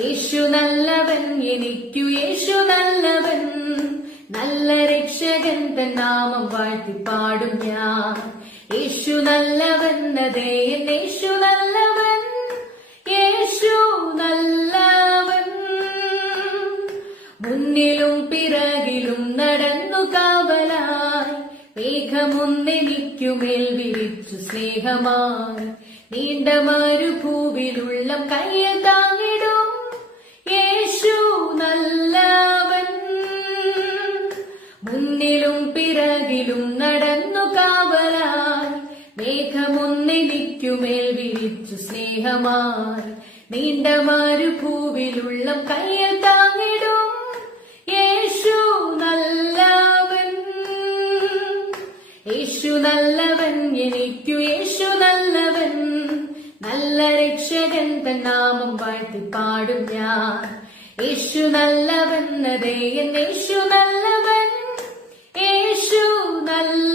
യേശു നല്ലവൻ, എനിക്കു യേശു നല്ലവൻ, നല്ല രക്ഷകൻ തൻ നാമം വാഴ്ത്തിപ്പാടും ഞാൻ. യേശു നല്ലവൻ, അതേ യേശു നല്ലവൻ, യേശു നല്ലവൻ. മുന്നിലും പിറകിലും നടന്നു കാവലായി, മേഘമൊന്നെനിക്കുമേൽ വിരിച്ചു സ്നേഹമായി. നീണ്ട മരുഭൂവിലുള്ള കയ്യിൽ താങ്ങിടും യേശു നല്ലവൻ. മുന്നിലും പിറകിലും നടന്നു കാവലായി, മേഘമൊന്നെനിക്കുമേൽ വിരിച്ചു സ്നേഹമായി. നീണ്ട മരുഭൂവിലുള്ള കയ്യിൽ താങ്ങിടും യേശു നല്ലവൻ. യേശു നല്ലവൻ, എനിക്കു യേശു നല്ലവൻ, നല്ല രക്ഷകൻ തൻ നാമം വാഴ്ത്തിപ്പാടും ഞാൻ. യേശു നല്ലവൻ, അതേ യേശു നല്ലവൻ, യേശു നല്ല